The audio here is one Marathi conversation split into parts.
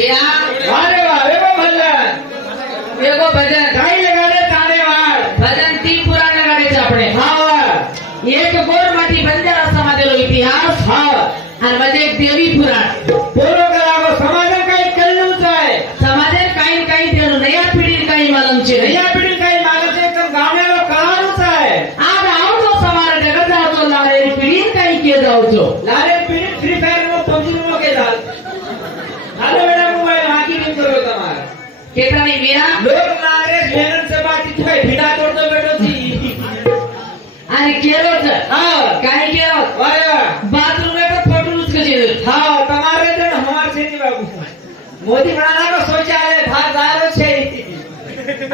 या अरे वाह वेगो भजन वेगो भजन काही लगाडे तानेवाड भजन ती पुराण गाडे આપણે हा एक गोरमाटी बंजारा समाजेलो इतिहास हा आणि म्हणजे एक देवी पुराण बोलो करावं समाजात काही कळलंच आहे समाजेर काही काही देणं नया पिढी काही मालूम છે नया पिढी काही मागचे एकदम गावण्याला कळालंच आहे आज आवतो समाज जगत आवतो लारे पिढी काही के जावतो लारे पिढी फ्री फायर નો પબજી નો કે દાલ હાલો બેટા મોબાઈલ હાકી કેમ કરો તમાર केतानी मिया लोक लारे मेहनत से बात इथे भिडा तोडतो बेटो ती आणि केलोच हा काय केलो वारे वा बाथरूम में पर फोटो उचके હા તમારે તો હમાર છે ની બાબુ મોદી બનાના કો શૌચાલય ભાર દારો છે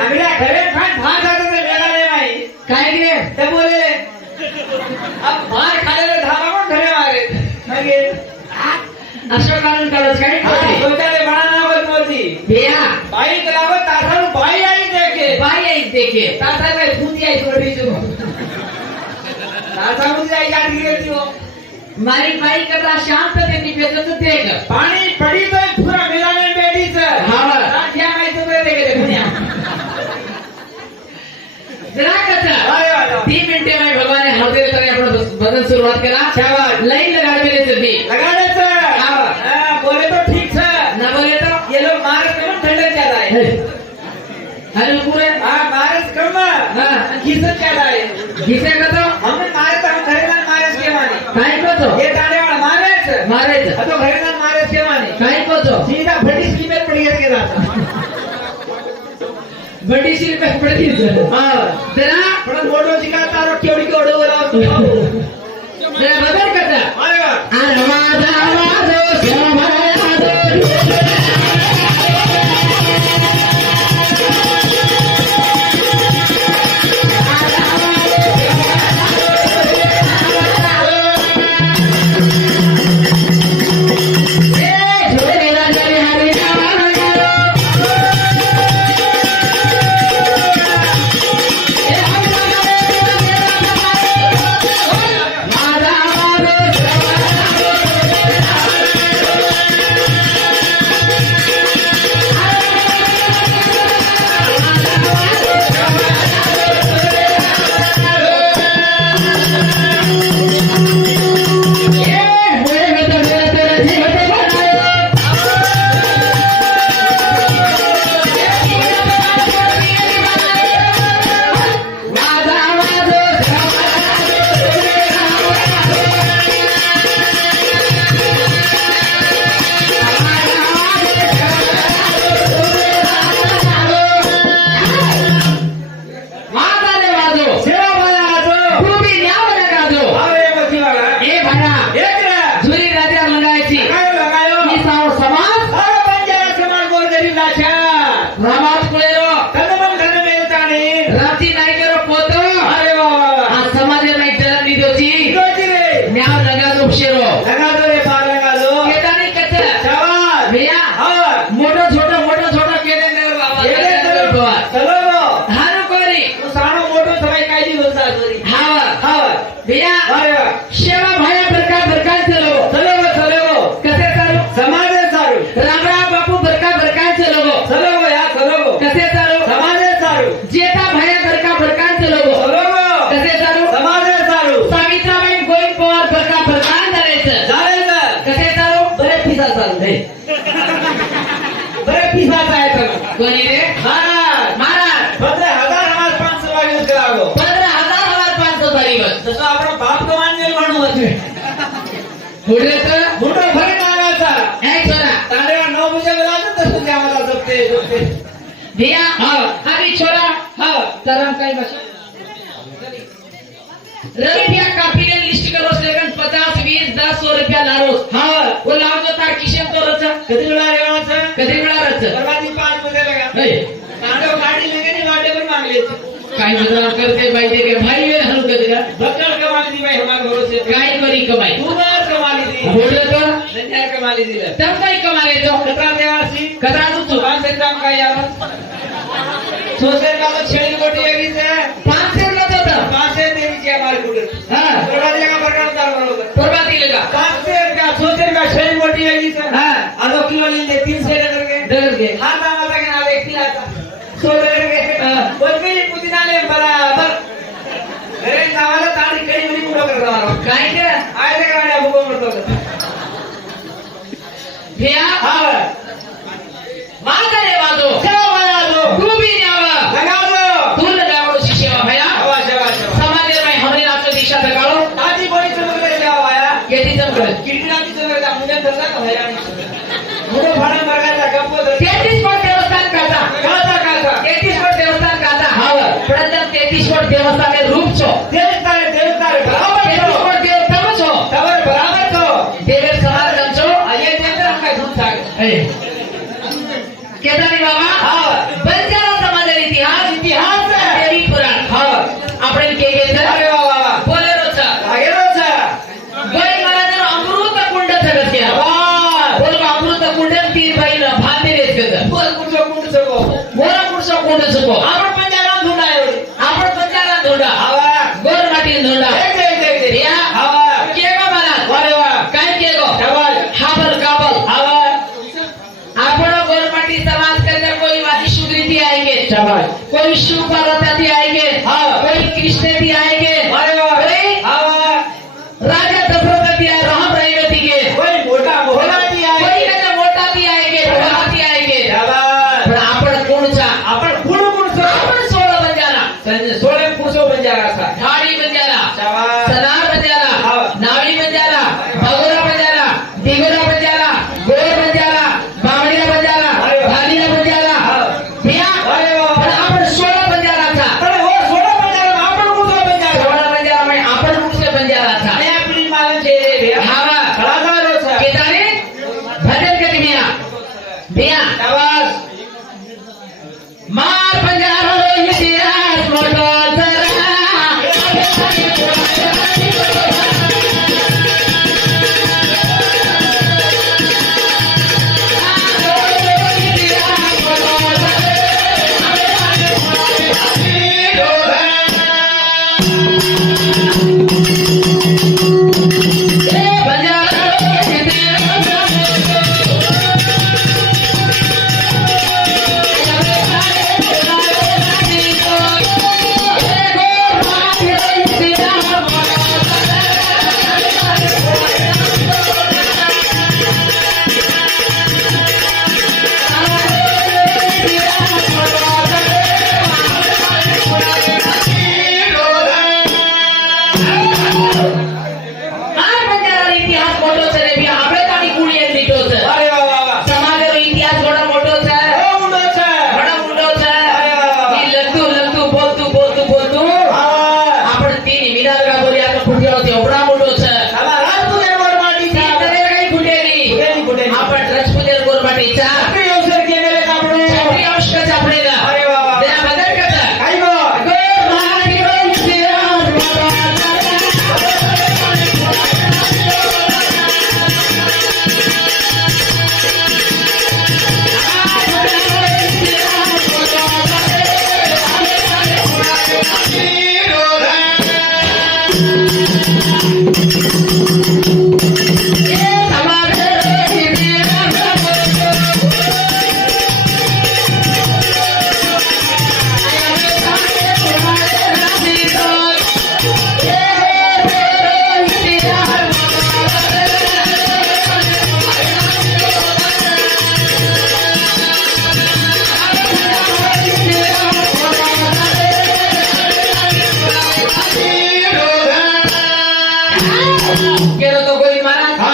આગલા ઘરે ભાર ભાર દાતો ને વેલા લેવાય काय रे તે બોલે अब भार खाले धारा कोण घरे मारे मगे अशोक काढून काढत काय शौचालय बनाना मत मोदी भैया बाईक लावत तासाळू बाई आई देखे बाई आई देखे तासा में फूटी आई छोड़ी जो तासा मुझे आई जाती रहती हो मारी बाई कदा शांत त्यांनी पेचत देख पानी पड़ी तो पूरा मिलाने बैठी सर हाँ। क्या मैं तो मेरे देखे दुनिया जरा कथा अरे वाह 3 मिनिटे में भगवान हृदय करे आपण भजन सुरुवात करा क्या बात लाइन लगा देले सदी लगा दे सर हाँ। हाँ, बोले तो ठीक सर ना बोले तो ये लोग मारस कम ठंडक ज्यादा है हरे पूरे हाँ मारस कम हाँ। घिसत ज्यादा है घिसे का तो हमने मारे तो हम घरेदार मारस के माने काय को तो ये ताने वाला मारस मारे अब तो घरेदार मारस के माने काय को तो सीधा बड़ी स्लीपर पड़ी के जाता बड़ी सी पे पड़ती है हाँ जरा पण मोठो शिकाता रो केवडी केवडो बोला जरा बदल कथा अरे वाह आवाज आवाज शोभा कोणी रे महाराज महाराज 15,500 वागे करावो 15,500 तारीख जसं आपण बाप कमांजेल म्हणू होते पुढे तर मोठो फरक लागायचा हे छोरा तांडेवा 9 बजे गेला तसं ते आम्हाला जपते भैया अभी छोरा तरम काही बस रुपया कापीने लिस्ट करो सेकंड 50 20 10 100 रुपया लारो वो लाव जो तार किशन तो रच कधी वेळा रेवाचं कधी वेळा रच परवादी 5 बजे लगा तांडेव गाडी लेगे नहीं वाटे पर मांग ले काय बदनाम करते भाई दे के भाई ये हल कर देगा बक्कल कमाली दी भाई हमारे भरोसे काय करी कमाई तू बार कमाली दी बोले तो नंजार कमाली दी तब काय कमाले तो कतरा देवासी कतरा तू दुकान से काम का यार सोशल का तो छेड़ी कोटी है से 500 लगा था 500 देवी के हमारे गुड़ हां परवादी का प्रकार उतार बरोबर परवादी लगा 500 का सोशल का छेड़ी कोटी है से हां आधो किलो ले 300 लगा काय का आय ते गाड्या भुको म्हणतो भिया हा माझा रे वाजो सेवा वाजो तू भी न्यावा लगावो तू लगावो शिष्य भया सेवा सेवा सेवा समाज में हमने आपको दिशा लगाओ दादी बड़ी चमक रे जाओ आया किती जमकर किडनाची चमक मुंडे धरला का हैराण मुंडे फाडा मार्गाचा गप्पो 33 कोट देवस्थान काचा काचा काचा 33 कोट देवस्थान काचा हाव प्रथम 33 कोट देवस्थान में रूप छो देवतारे बराबर 33 कोट देवस्थान छो तवर बराबर तो देवे समाज गम छो अये देंद्र हम काय सुन सागे केदारी बाबा हां बंजारा समाज इतिहास देवी पुराण हां आपण के घेतलं अरे वा वा वा बोलेरोचा आगे रोचा गोई महाराज अमृत कुंड सगळं केलं वाह बोल अमृत कुंड तीन बाईला भांडे देत गं बोल कुठं सगो मोरा कुडचा कुंड सुको आपण पंजाला धुंडा एवढे आपण पंजाला धोंडा हवा गोर माटी धोंडा दे या हवा के गो मला वारे वा काय के गो डबल हाबल काबल हवा आपण गोर माटी समाज के अंदर कोई वादी सुग्रीती आएंगे डबल कोई शिव पार्वती आएंगे हाँ। कोई कृष्ण भी आएंगे वारे वा अरे हवा राजा दशरथ भी आए राम रहीमती के कोई मोठा मोहला दी आहे कोई ना मोटा भी आएंगे बड़ा भी आएंगे डबल पण आपण कोणचा आपण कुण सो आपण 16 बंजारा संजय सोळे पुसो बंजारा असा ढाडी बंजारा शाबाश सनार बंजारा हाँ। नावी बंजारा भगोरा बंजारा दिगोरा बंजारा गोर बंजारा बावडीला बंजारा अरे वा। धालीला बंजारा हाँ। भैया अरे वा। पण आपण 16 बंजाराचा अरे हो सोळे बंजारा आपण कुठं बंजारा 16 बंजारा म्हणजे आपण कुठचे बंजाराचा आणि आपली मालन छे रे हावा खळाचा रोचा केदारी भजन करी भैया भैया शाबाश मार बंजारा इतिहास मोठो इतिहास मोठो છે રે ભી આપણે તાણી કુણી એમ લીધો છે अरे वा वा वा સમાજનો ઇતિહાસ ઘણો મોટો છે हो मुंडो छे ઘણો ઊંડો છે અરે વાહ, વાહ, વાહ. ઈ લગતું બોલતું હા આપણે તીની વિનાલકા બોલ્યા તો ફૂટ્યો છે ઓબડા મોટો છે આલા રાજપૂત એવર માટી તી છે કરે કઈ ફૂટેલી ફૂટેલી. आपण रजपुजर गोरमाटीचा आपली अवसर केलेले कापडू छत्री आवश्यक आपल्याला अरे वा वा त्या बदल कसा काय गो गोरमाटी केलं तो गोळी महाराज हा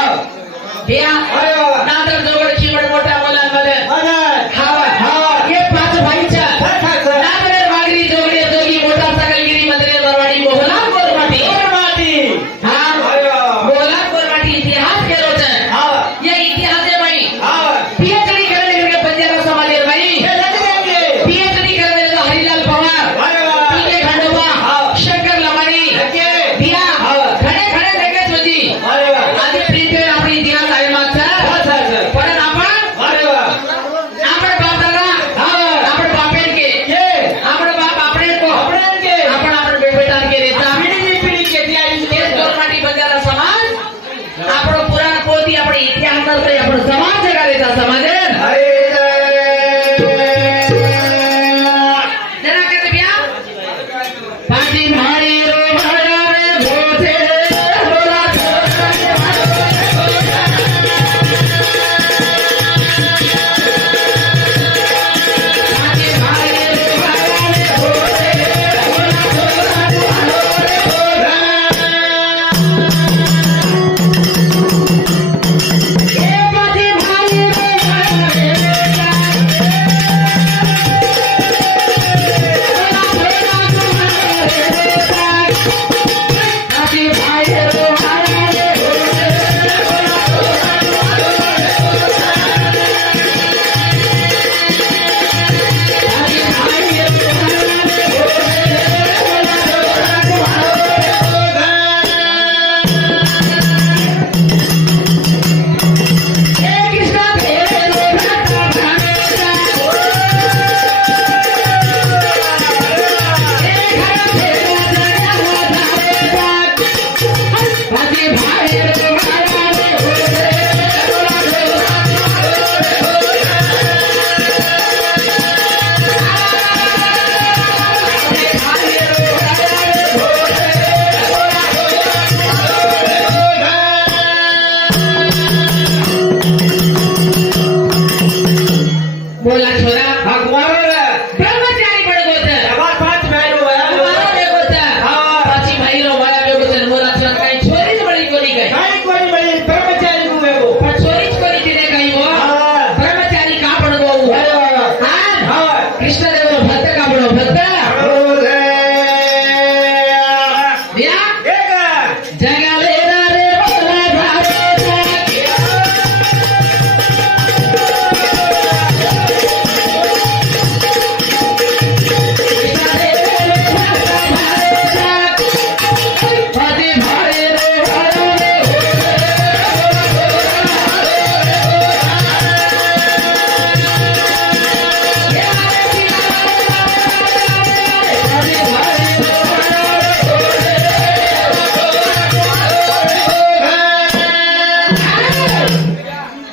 भैया अरे वा वा नांदर जवळ चिवड मोठ्या मुलांमध्ये अरे खावा हा हे 5 भाईच्या खायचं नांदर वागरी जोगडी जोगी मोठा सकलगिरी मंदिर बरवाडी मोहला गोरमाटी माटी हा अरे वा वा मोहला गोरमाटी इतिहास केलो છે हा ये इतिहास है भाई हा पीएचडी करने के पंजाब समाज है भाई हे लगेंगे पीएचडी करने का हरिलाल पवार अरे वा पीके खंडोबा हा शंकर लमाणी लगे भैया हा खडे खडे लगेच होती अरे वा आधी प्रिंटेड आपली इतिहास आहे मागचा अच्छा पण आपण अरे वा आपण बाप दादा हा आपण बापेन के के आपण बाप આપણે को આપણે કે आपण बेबेटार के रेता પીડી કેતી આવી देश गोरमाटी बंजारा समाज આપણો પુરાણ પોતી આપણે ઇતિહાસ નર આપણો સમાજ જગા રેતા સમાજ અરે જરા કે ભैया પાટી મારી રો ભાડા રે ભોથે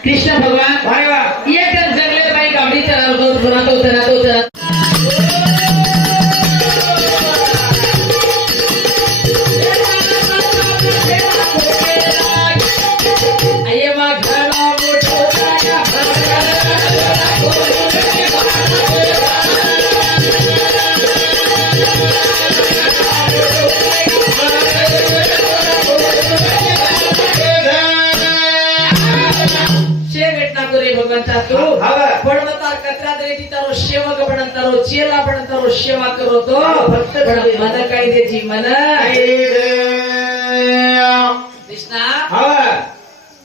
कृष्ण भगवान अरे वा एकदम जंगले बाई गावडी उतरत अये मा घरा मोठो भगवंता तू पडवतार कचरा देती तारो सेवक पण तारो चेला पण तारो सेवा करो तो भक्त मन काही देची मन कृष्णा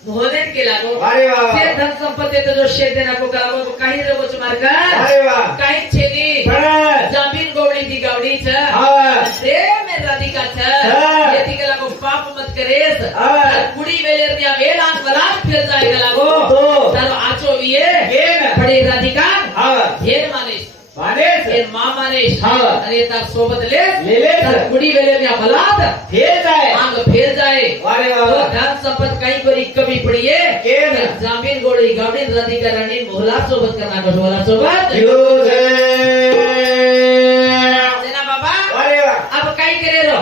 मोहनेत केला गो अरे वा ते धन संपत्तीचा जो शेत देना को गाव काही रोज मार्ग अरे वा काही छेदी बरं जमीन गोवडी ती गावडीच ते मे राधिकाच येती केला को पाप मत करेस कुडी वेलेर त्या वेलान वलान फिर जाय गेला गो तर आचो विये बडी राधिका हेर मानेस मानेस हे मा मानेस हा. आणि तार सोबत लेस लेलेस. तर कुडी वेलेर त्या वलात फेर जाय आंग फेर जाय अरे वा तो धन संपत काही करी कमी पडिये केम जामीन गोळी गावडी राधिका राणी मोहला सोबत करना मोहला सोबत सेना बाबा अरे वा अब काही करे रो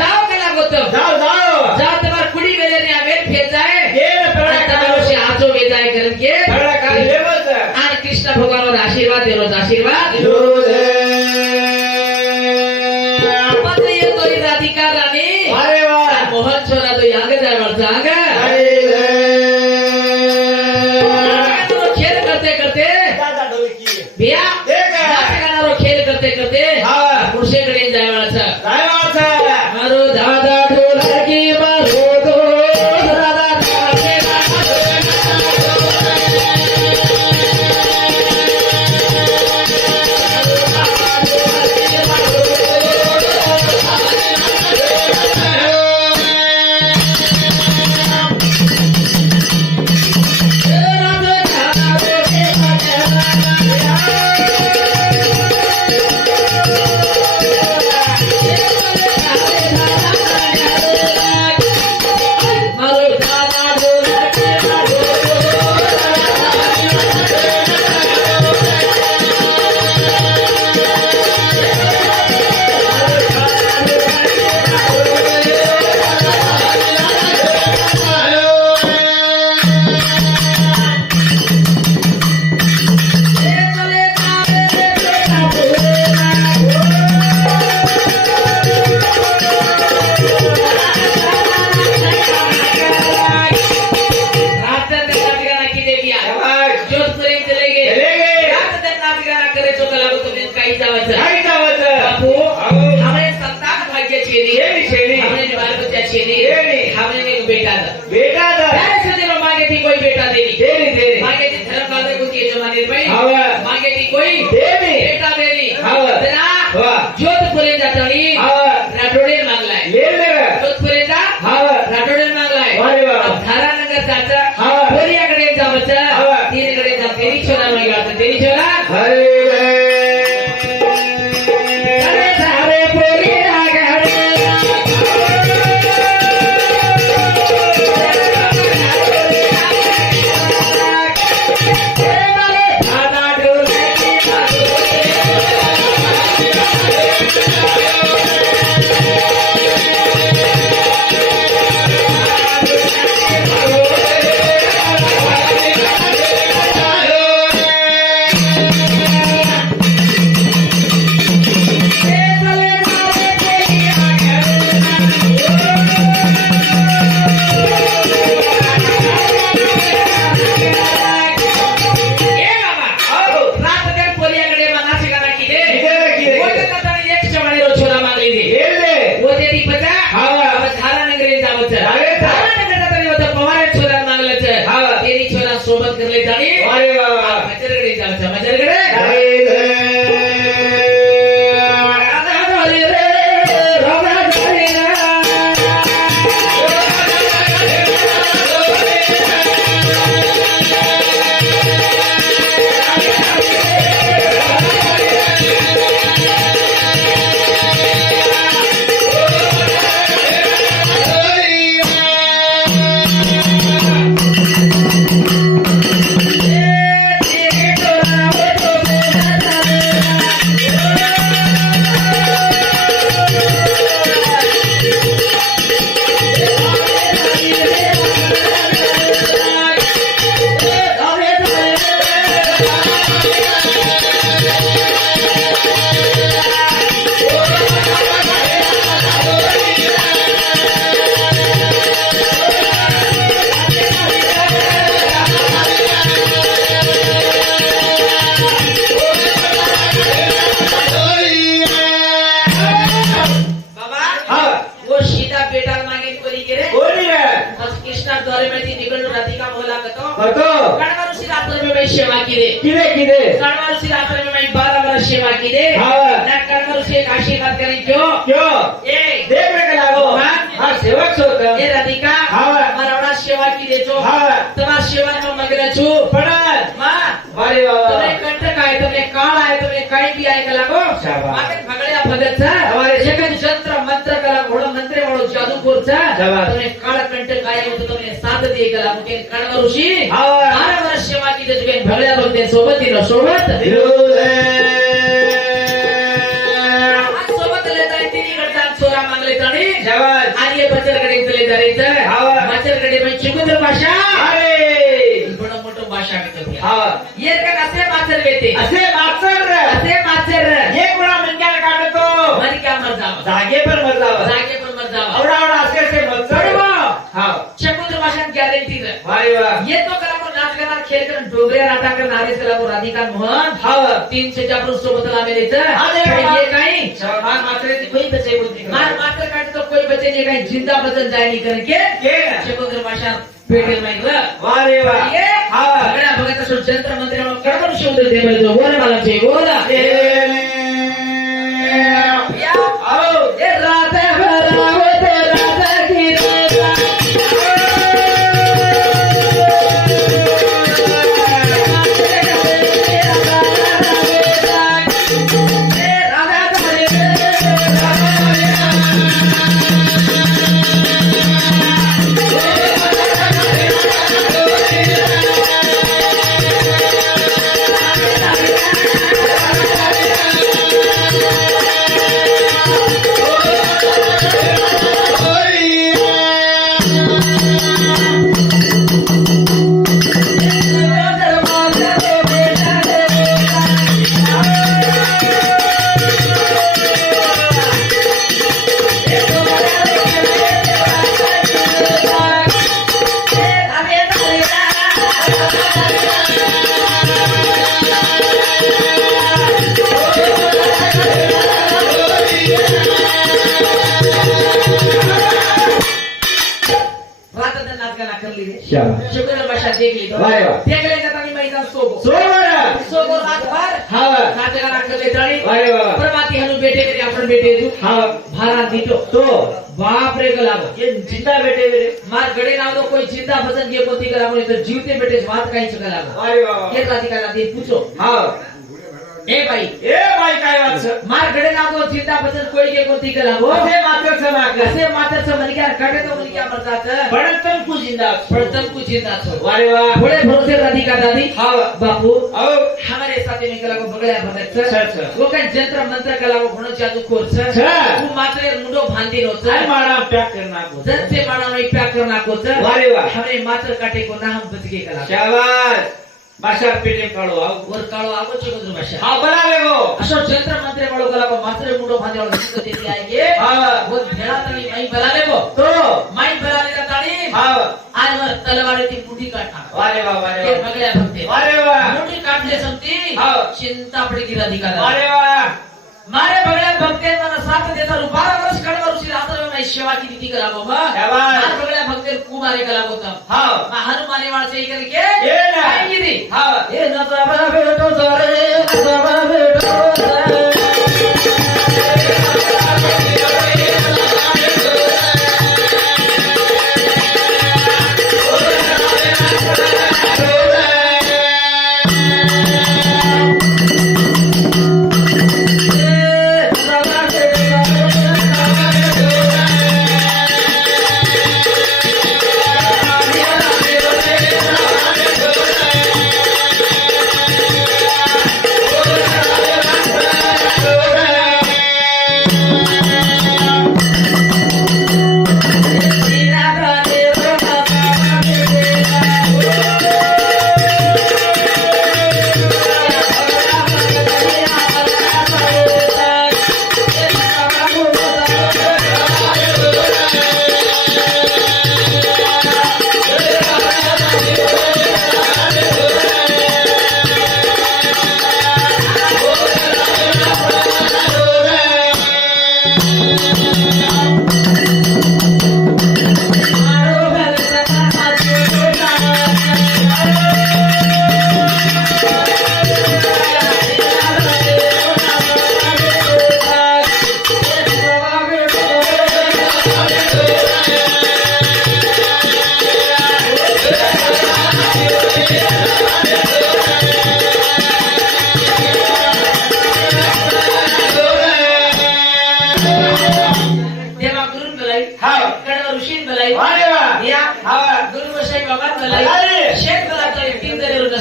जाओ केला गोतो जाओ जाओ जाओ तुम्हार कुडी वेले ने आवेल फेर जाय केम आणि તમારો से आचो वेजाय करन के काय लेवत आणि कृष्ण भगवान आशीर्वाद देरो आशीर्वाद पत्र ये तो राधिका राणी अरे वा मोहन छोरा तो यांग जाय वर्षांग खेल करते करते दादा ढोलकी भैया देख गाणारो खेल करते करते पुरुषेकडे जाय वर्षा काय वाचा मारो दादा ढोलकी मारो तो दादा जोधपुरे जातानी राठोडे मागलाय जोधपुरे जा राठोडे मागलाय धारानगर जायचं बोरियाकडे जावचं तिनेकडे जा तेरी छोरा मागायचं तेरी छोरा अरे सारे पोरी सोबत करले जाणी अरे बाबा मजरगडे जायचं मजरगडे ती निघून राधिका बोला कतो कतो कणवरुषी रात्र में मैं सेवा की दे किदे कणवरुषी रात्र में मैं 12 वर्ष सेवा की दे हाँ ना कणवरुषी एक आशीर्वाद करें क्यों ए देख रे लागो हाँ सेवक છો ए राधिका हाँ मारा सेवा की दे छो हाँ તમારા સેવામાં મગ્ન છું પણ માં વારે વાહ તમે કંટક આય તમે કાળ આય તમે કઈ બી આય કલાકો શાબાશ. માટે ભગડ્યા ભગત છે તમારે એક જ જંત્ર મંત્ર કલા ઘોડો મંત્રે વાળો જાદુકોર છે શાબાશ. તમે કાળ કંટક આય તો તમે સાથ દે કલાકો કે કણવ ઋષિ હા 12 વર્ષ સેવા की दे બેન ભગડ્યા ભગત સોબતીનો સોબત વિરુદે આ સોબત લેતા તીની કરતા છોરા માંગલે તણી જવાજ આર્ય બચર કડે ચલે જારે છે હા બચર કડે में चिकुंद्र भाषा अरे बड़ा मोठो भाषा करतो हाँ ये का असे माचर वेते असे माचर असे माचर एक बड़ा मंजाल काढतो मन क्या मर जावा जागे पर मर जावा जागे पर मर जावा आवडा आवडा असे मचर हाँ चिकुंद्र भाषा गॅरंटी है वारे वाह ये तो कला को नाच करणार खेळ कर डोगरे राटा कर नारे कला को राधिका मोहन हाँ 300 जापर सोबत लावेले तर अरे ये काही मार मात्रे ती कोई बचे बोलती मार मात्र काट तो कोई बचे जे काही जिंदा बचन जाय नहीं करके के चिकुंद्र भाषा पेटेल नाही ग वारे वाह ये हाँ सगळ्या भगत असो जंत्र मंत्र करतो शोध दे बोल बोला मला जे बोला या आओ ये रात भरावे ते रात की शाबाश शुक्र भाषा देख ली तो वारे वाह देख ले जाता नहीं मैदान सोगो सोवर सोगो रात भर हाँ नाटका राखले ले तणी वारे वाह प्रभाती हनु बेटे करे आपण बेटे तू हाँ भारा दीटो तो बाप रे गलागो ये जिंदा बेटे मेरे मार गडे नाव तो कोई जिंदा भजन ये पोती करा म्हणे तर जीवते बेटे बात काही चकलागो वारे वाह ये राधिका ना दे पूछो हाँ ए भाई काय वाच मार गडे नाव तो जिंदा भजन कोई के पोती कलागो असे मात्र समा कसे मात्र से मन क्या काटे तो मन क्या मरतात बड़तन को जिंदा प्रथम को जिंदा छो वारे वाह थोड़े भरोसे राधिका दादी हाँ बापू आओ हमारे साथी में कला को बगड्या भगत अच्छा वो काय जंत्र मंत्र कला को घणो जादू कोर छ तू मात्र मुंडो भांदी नो छ काय मारा प्याक करना को जन से मारा में प्यार करना को छ वारे वाह हमें मात्र काटे को ना हम बच के कला शाबाश भाषा पेटे काढो आओ और काळो आवो छ गुरु भाषा हाँ बनावे गो असो जंत्र मंत्र वालो कला को मात्र मुंडो भांदी वालो सिद्ध देती आएंगे हाँ वो भेड़ा तणी माई बला लेगो तो माई बला लेगा ताणी हाँ आज वर तलवार ती मुठी काटना वारे वाह वारे के वाह बगड्या भक्ते वारे वाह मुठी काटले समती हाँ चिंता पड़ी की राधिका वारे वाह मारे बगड्या भक्ते मला साथ देता 12 वर्ष कड़वा ऋषि रात्र में मैं सेवा की रीति कराबो बा शाबाश मार बगड्या भक्ते कुमारे कराबो तम हाँ मा हनुमाने वाल से करके ये ना आई गिरी हाँ ए नतबा बेटो जरे नतबा बेटो जरे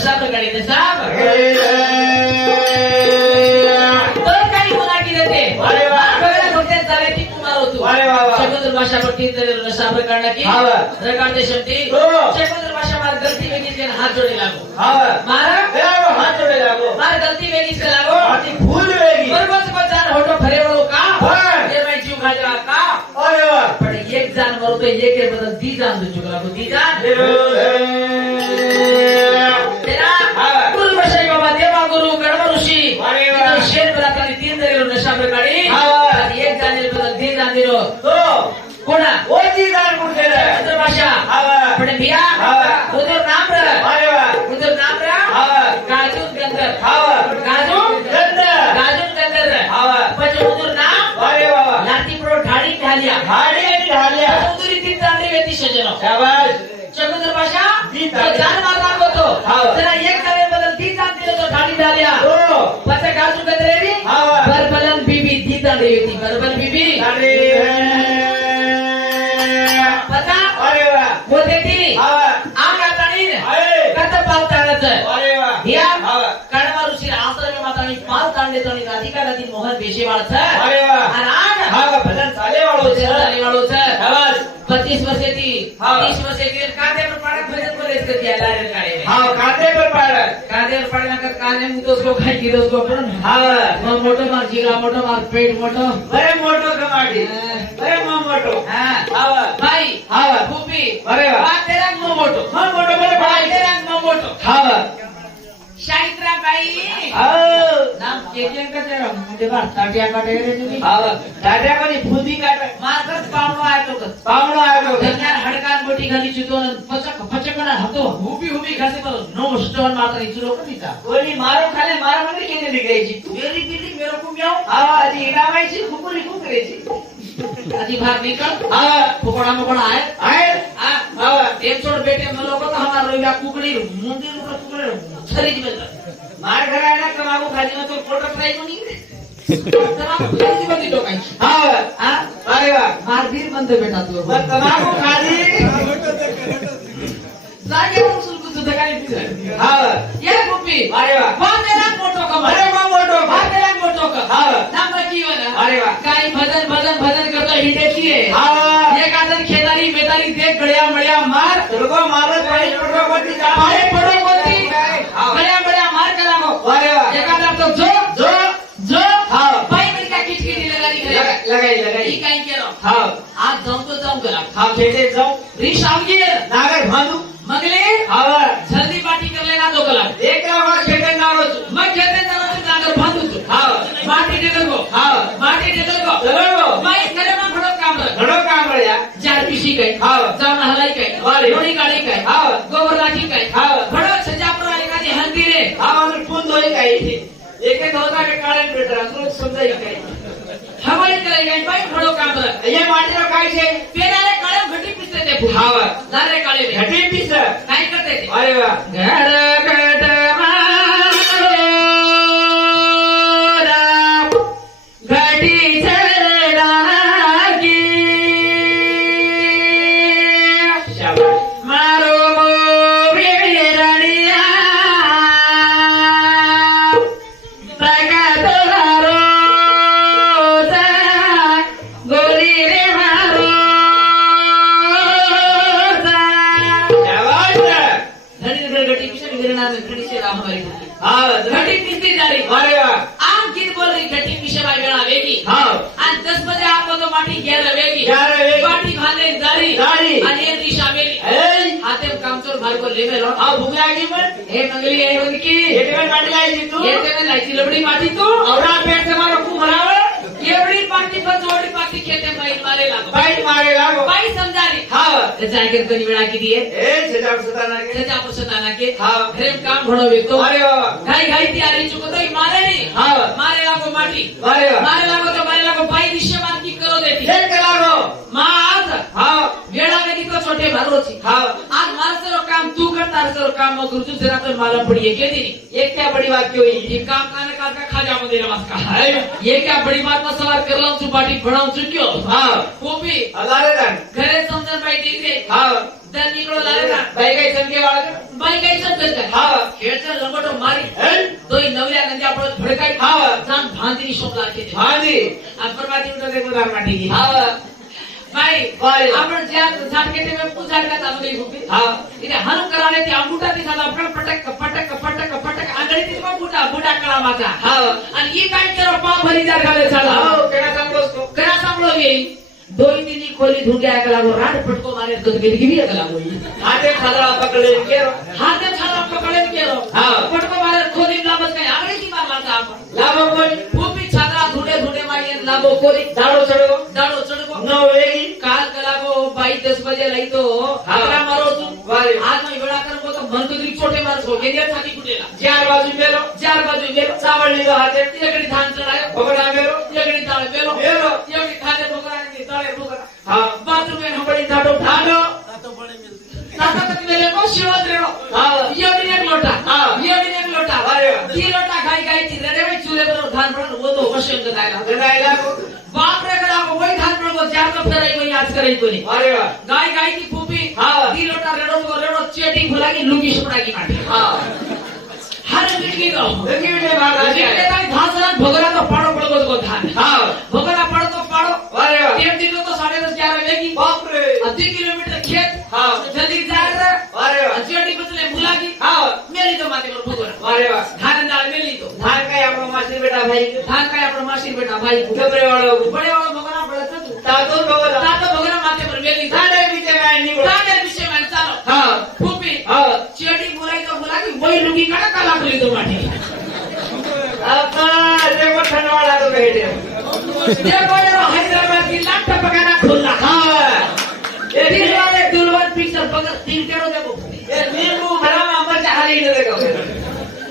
नशा प्रकारे नशा तर काही मुलाकी देते अरे वा. सगळ्या होते झाले ती कुमार होतो अरे वा वा. शकुंतल भाषा पर तीन जण नशा प्रकार की हा वा. रकाडते शब्दी हो. शकुंतल भाषा मार गलती वेगी के हाथ जोड़े लागो हाँ मारा लागो हाथ जोड़े लागो मार गलती वेगी से लागो हाथी फूल वेगी बरोबर से चार होटो भरे वालो का हाँ. ये मैं जीव खा जा का अरे वाह पण एक जान मरो तो एक के बदल दी जान दो चुका को दी जान तेरा हाँ. गुरु बसाई बाबा देवा गुरु गणव ऋषी अरे वाह. इधर शेर बराता तीन जण नशा प्रकारे हाँ. आणि एक जाने बदल दी जान दिलो तो कोणा वो चीज़ान कुछ दे रहा है शकुंतल भाषा हाँ. पण भैया हाँ. उधर नाम रे अरे वाह उधर नाम रे हाँ. गाजून गंधर हाँ. गाजून गंधर. गाजून गंधर हाँ. પછી ઉધર નામ अरे वाह લાતી પડો ઢાળી ઢાલિયા हाड़ी की ढालिया ઉધરી તીન ચાંદરી વેતી સજનો शाबाश शकुंतल भाषा ती तो जान मारला होतो हाँ. जरा एक जाने बदल ती चांदरी होतो ढाળી ढालिया तो પછી ગાજુ ગંધરેરી हाँ. बरबलन बीबी ती चांदरी वेती बरबल बीबी अरे पता अरे वाह बोलते ती हाँ. आगा ताणीन अरे कत पावताळच अरे वाह धिया हाँ. कणवा ऋषी आश्रम मातानी पाल तांडे ताणी राधिका नदी मोहन बेशेवाळ छ अरे वाह आणि आग हाँ भजन चाले वालों से चाले वाळो छ शाबाश 25 वर्षे ती हाँ. 30 वर्षे की कांदे पर पाड़ा भजन पर इसके दिया लारे काळे हाँ कांधे पर पाड़ा कांदे पर पाड़ा नकर कांदे मुतो उसको खाई की उसको पण हाँ मग मोठो मार जिगरा मोठो मार पेट मोठो बड़े मोटो कमाटी बड़े मोटो हा हाँ भाई हाँ खूपी अरे वाह बा तेरा मोठो हाँ मोटो बड़े भाई भाई तेरा मोठो हाँ शाहित्रा बाई हाँ नाम केजन का तेरा मुझे बार ताटिया का ढेरे तुम्ही हाँ दादा को नहीं फूदी काटा मारकत पावणो आहे तो कस पावड़ा आया तो धन्यार हडकान बोटी घाली चितो पचक पचकना हतो हुबी हुबी घासे पर नो स्टोन मारता इचलो कधीचा कोणी मारो खाले मारा मध्ये किती निघायची तू मेरी दीदी मेरो को म्याऊ हाँ आधी इनामायची खुकुरी खुकरेची आधी भाग निकल हाँ फुकड़ा मुकड़ा आहे आए आ हाँ एक छोड़ बेटे हम लोग तो हमारा रोइला कुकड़ी मुंडी ऊपर कुकड़ी खरीद में मार घर आया ना कमाबू खाली में तो फोटो फ्राई बनी तमाम खरीद में तो कहीं हाँ आ अरे वाह मार भीर बंद बेटा तू बस तमाकू खाली जागे उचल कुछ दगाई पिझा हाँ ये गुप्पी अरे वाह वातेला मोठो का अरे वाह मोटो वातेला मोठो का हाँ नाम रखी हो ना अरे वाह काही भजन भजन भजन करतो हिंडेची आहे हाँ एक आदन खेदारी मेदारी देख गळ्या मळ्या मार तुमको मारो पाई फोटो बत्ती पाय पडो कोणती हाँ गळ्या मळ्या मार का लागो अरे वाह एखादा तो जो जो जो हाँ पाय में का किटकिटी लगारी करे लगाई ही लगाई काही केलो हाँ आज जाऊन तो जाऊन करा हाँ खेते जाऊं रिश आवगी नागर भांडू मगले हाँ जल्दी पार्टी कर लेना 2 कलाक एक लाख खेते नारो मग खेते जाणार नागर बांधू तू हाँ माटी टेकल गो हाँ माटी टेकल गो चलो बाई खरे मग खडो काम कर घणो काम रहा चार पिशी काय हाँ जाऊन हलाई काय वारे. लोणी काढी काय हाँ गोबर लाठी काय हाँ खडो सजापुरा एखादी हंदी रे हाँ अंदर पून दोई काही एक एक होता के कारण बेटर अंदर समजाई काही हवाई करे काय बाई खडो काम कर ये माटीला काय छे पेराले काळे घटी पिसते ते फुल हाँ लारे काळे बे. घटी पीस काय करते ते अरे वाह घर कट मारा घटी चढागी शाबाश मारो मोविरनिया तका तोहारो सा गोरी रे मारो सा शाबाश घडी घडी पिशे विरना घडी से राम हमारी हाँ घटी पिसती जारी अरे वाह आम गीत बोल रही घटी पिशे भाई बेड़ा वेगी हाँ आज 10 बजे आपको तो माटी 11 वेगी 11 वेगी. माटी भाले जारी जारी. आणि एक दिशा मेली ए हाते कामचोर भाई को ले मेलो हाँ भूख लगी पर हे मंगली हे उनकी ये में माटी लाई तू ये ते में लायची लबडी माटी तू औरा पेट से मारो खूब भरावे एवढी पाटी पर जोडी पाटी खेते बैल मारे लागो बाईट मारे लागो बाई समजारी हाँ जागे कोणी वेळा किती आहे ए छेदार सताना के त्याच्या पुस्तकाना के हाँ घरेम काम घडो वेतो अरे वाह घाई घाई ती आली चुकतो मारे नी हाँ मारे लागो माटी अरे वाह मारे लागो तो मारे लागो बाई दिशे मारकी करो देती एक लागो माज हाँ वेळा वेगी तो छोटे भरोची हाँ आज मारा सरो काम तू करता सरो काम मग गुरुजी जरा तर मला पडी है के दिनी ये क्या बड़ी बात क्यों हुई ये काम काने का खाजा को देना मस्का है ये क्या बड़ी बात में सवार कर लाऊं तू पार्टी बनाऊं चुक्यो हाँ कोपी अल्लाह रे दान घरे समझन बाई दीदी हाँ दर निकलो लारे ना भाई कई संके वाला बाई कई सब समजत का हा खेळचा लंगोटो मारी हं? दोई नवल्या गंजा पडत भडकाई हा जान भांतीनी शोक लागते हाजी अप्रमादी उठा दे गुदार माटी हा भाई भाई आपण ज्या झाटकेटे में पूजा का चालू नाही होती हा इथे हनु कराने ती अंगुठा ती साधा आपण पटक पटक पटक पटक आंगडी ती बुटा बुटा कळा माझा हा आणि ही काय केलं पाव भरी जार घाले साधा हो केना सांगतोस करा सांगलो येई दोई तिनी खोली धुंग्या ऐका लागो राट फटको मारे तो गेली की ऐका लागो हाते खादरा पकडले केरो हाते छाला पकडेन केलो हा फटको मारे खोली लाबत काय आंगडी की मारला आपण लाभो कोण खूपी छादरा धुडे धुडे मारी लाबो कोली दाडो चढो दाडो चढको न वेगी काल कलागो बाई 10 बजे लाई तो हाकरा मारो तू वारे आज मैं वेळा करको तो मन तो छोटे मारको गेल्या छाती कुटेला चार बाजू मेलो चावळली हाते एकडी धान चढायो बगडा मेलो एकडी ताळ मेलो मेलो एकडी खाते भोगराने ताळे भोगरा हा बाथरूम में हबडी दाडो ठाडो ताकत मेले को शिवत रेडो हा एवढी एक लोटा हा एवढी एक लोटा अरे ती लोटा खाई खाई ती रे रे चूल्हे पर धान पड़न वो तो वशे में जाएगा गनायला बाप रे करा को वही धान पड़न को चार तो फेराई वही आज करे कोनी अरे वाह गाय गाय की फूफी हा ती लोटा रेडो को रेडो चेटिंग खुला की लुंगी सुपड़ा की माटी हा हर मिटकी दो लगी ने बात आ जितने ताई धासला भोगरा तो पाड़ो पड़ो को धान हा भोगरा पड़ो तो पाड़ो अरे वाह टेम दिनो तो 10:30 11 लेगी बाप रे 2 किलोमीटर खेत हा जल्दी जाएगा अरे वाह चेटी बचले भुला की हा मेली तो माते पर भोगरा अरे वाह धान दाल मेली तो धान काय आपला मासी बेटा भाई धान काय आपण माशी बेटा भाई गबरे वाळो बड़े वाला भोगरा पड़ता तू तातो बगला तातो भोगरा माते पर मेली साडे बीचे काय निवड ताके विषय में चालो हा फूफी हा चेटी बुलाई तो बुला की वही लुंगी काटा काला खुली तो माटी आता रे वठण वाला तो भेटे देखो यार हैदराबाद की लाट पकाना खुला हा ये दिल वाले दुल्हन पिक्चर पकड़ 3 करोड़ देखो ये नींबू भरा अंबर चाहली ने देखो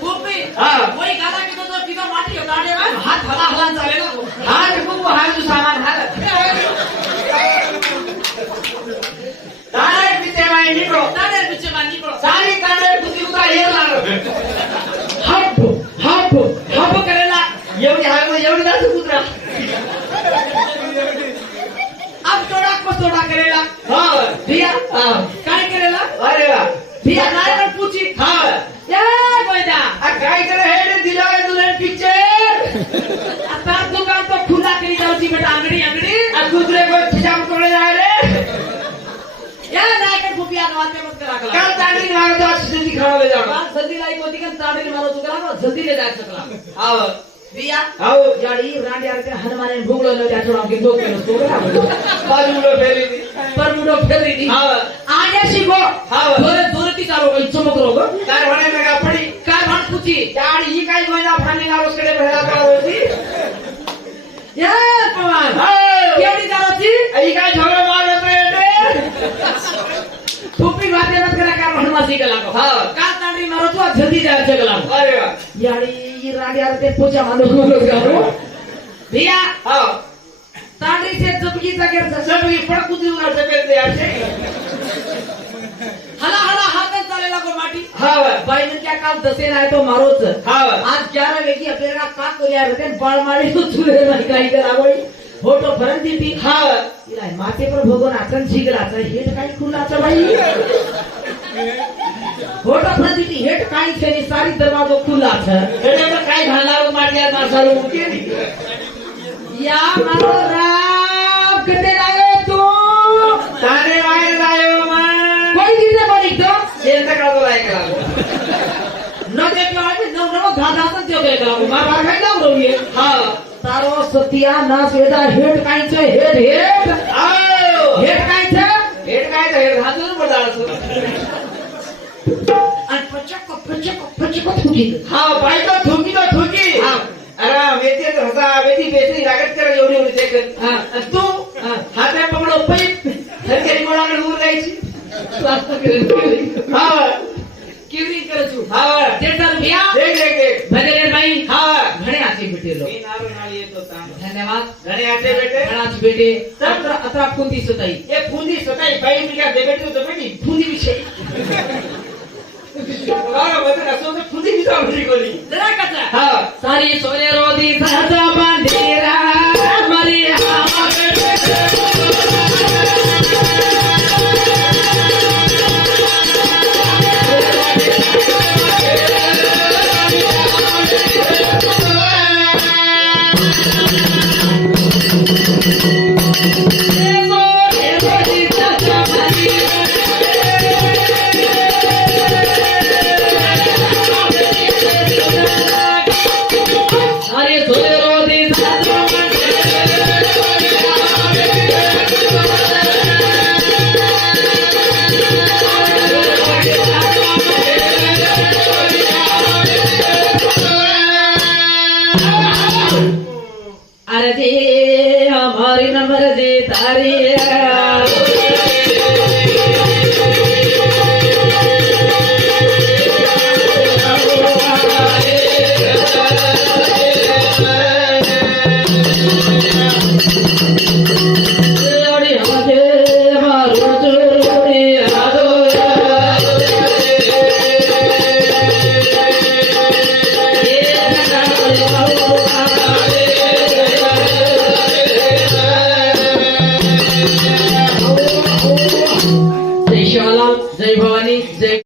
फूफी हाँ। वही गाना की तो किधर माटी उतारे में हाथ हला हला चले ना वो हाथ को हाथ सामान हालत तारे बीचे काय निवड तारे पीछे मानी पड़ो सारी कांडे कुती उता हेर लागो हप हप हप करेला एवढी दास कुत्रा अब तोड़ा करेला हा भैया हा काय करेला अरे वाह भैया नारायण पूछी हा ये गोदा आ काय करे हे दिला तुले पिक्चर आता दुकान तो खुला करी जाऊची बेटा अंगड़ी आ कुत्रे को खिजाम तोड़े जा रे या नायक फुफिया नवाते मत करा कला काल तांडी मारो तो अच्छी दिखाओ ले जाओ बात जल्दी लाई होती कि ताड़ी मारो तो करा जल्दी ले जा सकला आओ भैया आओ याड़ी रांडी आरते हनुमान भूगलो ले जा छोड़ा के दो के तो करा बाजू लो फेरी दी पर मुडो फेरी दी हां आगे शिको हां थोड़े दूर की चालो गई चमक रोगो तार होने में का पड़ी काय भान पूछी यार ये काय गोइना फानी ना उसके पहला का होती ये पवन हां केडी जारोची ये काय झगड़ा मार रे फुफी बाते मत करा का हनुमासी कला को हां का ताड़ी मारो तो जल्दी जा सकला अरे वाह याड़ी ये रांडी आरते पूछा मानो को करो भैया हां ताड़ी से जबकी जगह सब ये पड़ कुछ ना सके थे ऐसे हला हला हाथ चाले लागो माटी हां बाई ने क्या काम दसे ना है तो मारोच हां आज 11 वेगी अपेरा का कोरिया रहते बाळ मारी तो चुरे नाही काही करावई फोटो भरन दीती हां इला माथे पर भोगोन आचन शिगलाचा हेट काही खुलाचा बाई फोटो भरन दीती हेट काही छेनी सारी दरवाजो खुलाचा एने में काय घालारो माटिया मासालो मुकेली या मारो राव कते लागे तू ताने वाय जायो मन कोई दिने बनी तो सेंट का तो लायक लागो न के के आज न न धादासन त्यो के लागो मार मार खाई लाग रोये हां तारो सत्या ना सेदा हेट काही छे हेट आओ हेट काही छे हेट काय तर हेट हातून पडाळसो आणि पचक थुकी हां बाई तो थुकी हां अरे वेती तो हसा वेती बेसरी लागत कर एवढी एवढी देख हां आणि तू हाते पकडो पैप हरकेरी कोणाकडे दूर जायची हां किवरी करचू हां देता भैया देख देख देख भजरे भाई हां घणे आचे बेटेलो मी नारो नाळी येतो ता धन्यवाद घणे आते बेटे घणाच बेटे अत्रा कुंती सताई ये फुंदी सताई बाई मी का दे बेटी तो बेटी फुंदी विषय बघा बघा असं तर फुंदी किती आवडली कोणी जरा कचा हां सारी सोने रोदी सहजा बांधेरा मरी हा अरे